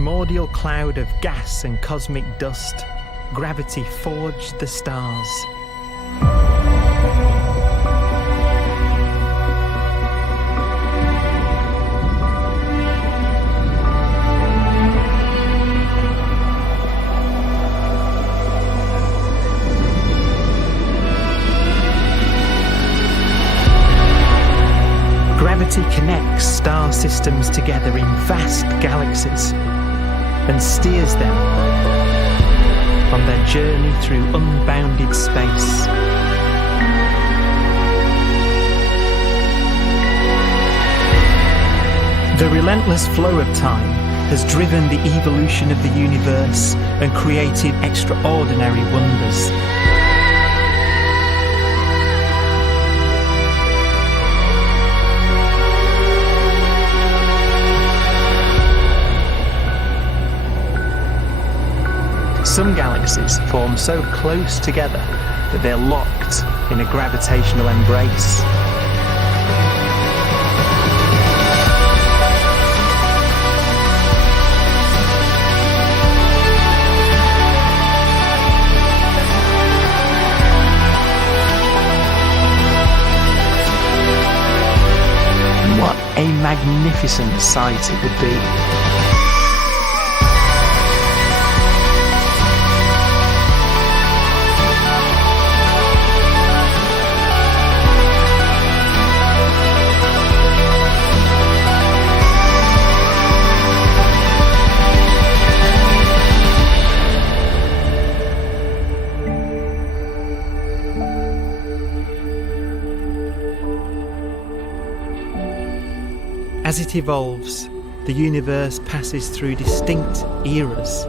primordial cloud of gas and cosmic dust, gravity forged the stars. Gravity connects star systems together in vast galaxies and steers them on their journey through unbounded space. The relentless flow of time has driven the evolution of the universe and created extraordinary wonders. Some galaxies form so close together that they're locked in a gravitational embrace. What a magnificent sight it would be. As it evolves, the universe passes through distinct eras.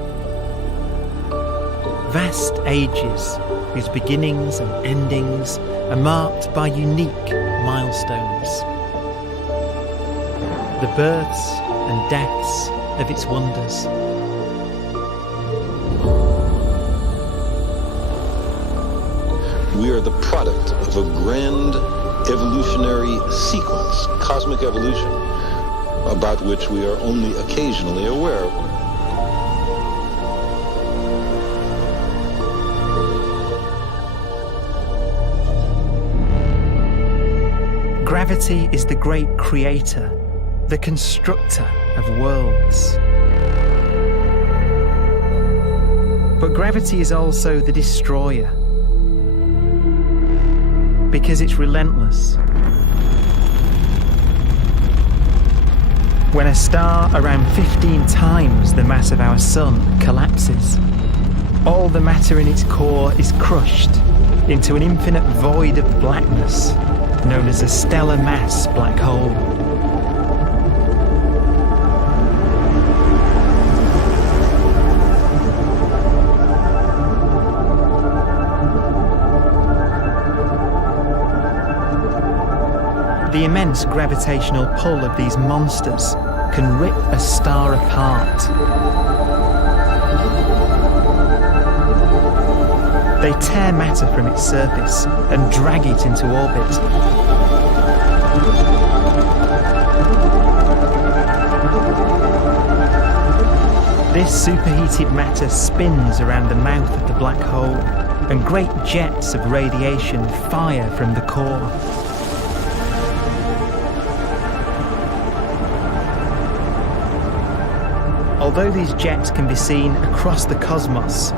Vast ages whose beginnings and endings are marked by unique milestones. The births and deaths of its wonders. We are the product of a grand evolutionary sequence, cosmic evolution, about which we are only occasionally aware. Gravity is the great creator, the constructor of worlds. But gravity is also the destroyer, because it's relentless. When a star around 15 times the mass of our sun collapses, all the matter in its core is crushed into an infinite void of blackness known as a stellar mass black hole. The immense gravitational pull of these monsters can rip a star apart. They tear matter from its surface and drag it into orbit. This superheated matter spins around the mouth of the black hole, and great jets of radiation fire from the core. Although these jets can be seen across the cosmos,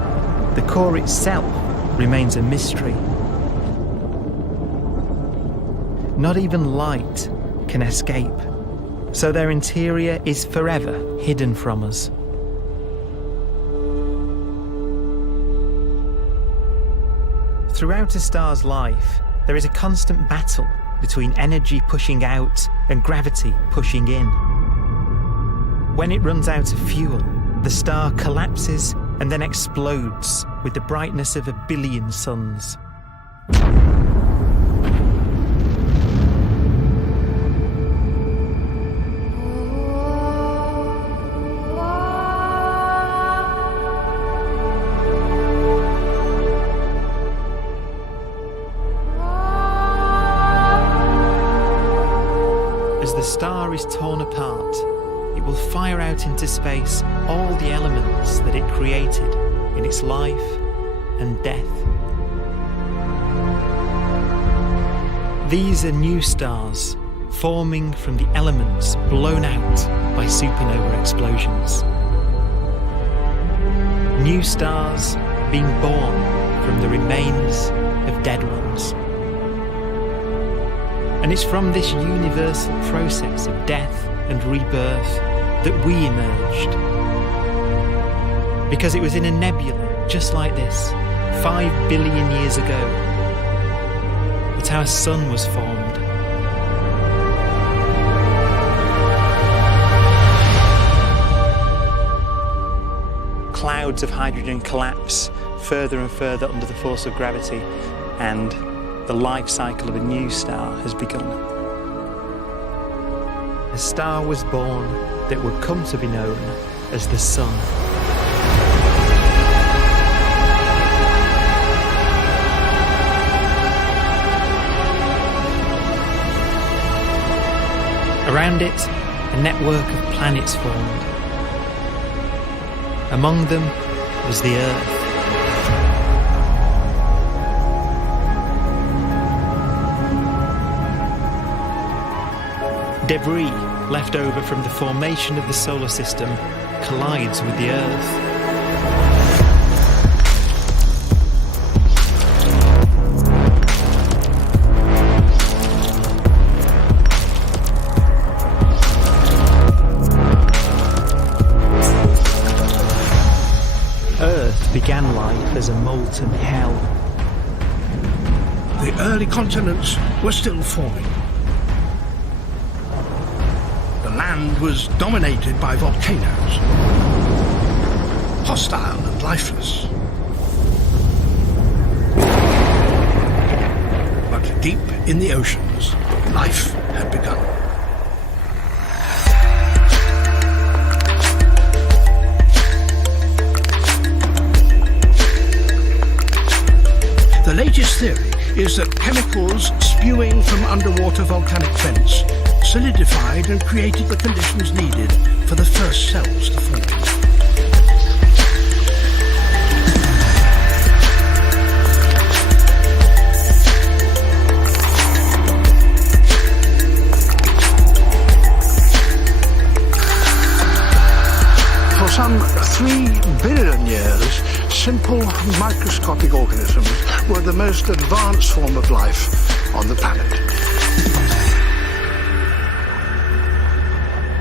the core itself remains a mystery. Not even light can escape, so their interior is forever hidden from us. Throughout a star's life, there is a constant battle between energy pushing out and gravity pushing in. When it runs out of fuel, the star collapses and then explodes with the brightness of 1 billion suns. As the star is torn apart, it will fire out out into space all the elements that it created in its life and death. These are new stars forming from the elements blown out by supernova explosions. New stars being born from the remains of dead ones. And it's from this universal process of death and rebirth that we emerged. Because it was in a nebula just like this, 5 billion years ago, that our sun was formed. Clouds of hydrogen collapse further and further under the force of gravity, and the life cycle of a new star has begun. A star was born that would come to be known as the Sun. Around it, a network of planets formed. Among them was the Earth. Debris left over from the formation of the solar system collides with the Earth. Earth began life as a molten hell. The early continents were still forming. The land was dominated by volcanoes, hostile and lifeless. But deep in the oceans, life had begun. The latest theory is that chemicals spewing from underwater volcanic vents solidified and created the conditions needed for the first cells to form. For some 3 billion years, simple microscopic organisms were the most advanced form of life on the planet.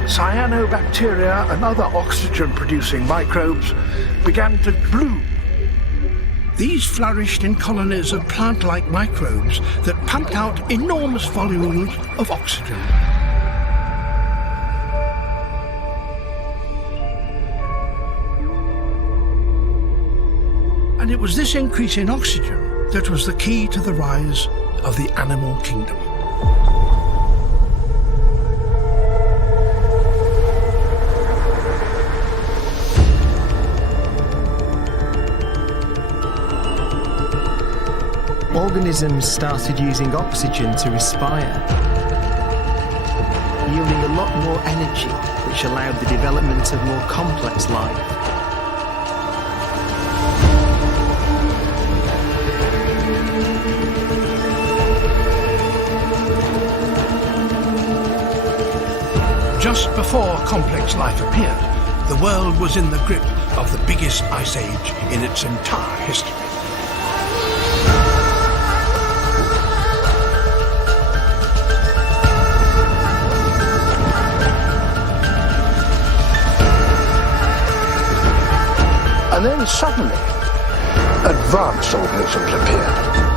Cyanobacteria and other oxygen-producing microbes began to bloom. These flourished in colonies of plant-like microbes that pumped out enormous volumes of oxygen. And it was this increase in oxygen that was the key to the rise of the animal kingdom. Organisms started using oxygen to respire, yielding a lot more energy, which allowed the development of more complex life. Just before complex life appeared, the world was in the grip of the biggest ice age in its entire history. And then suddenly, advanced organisms appeared.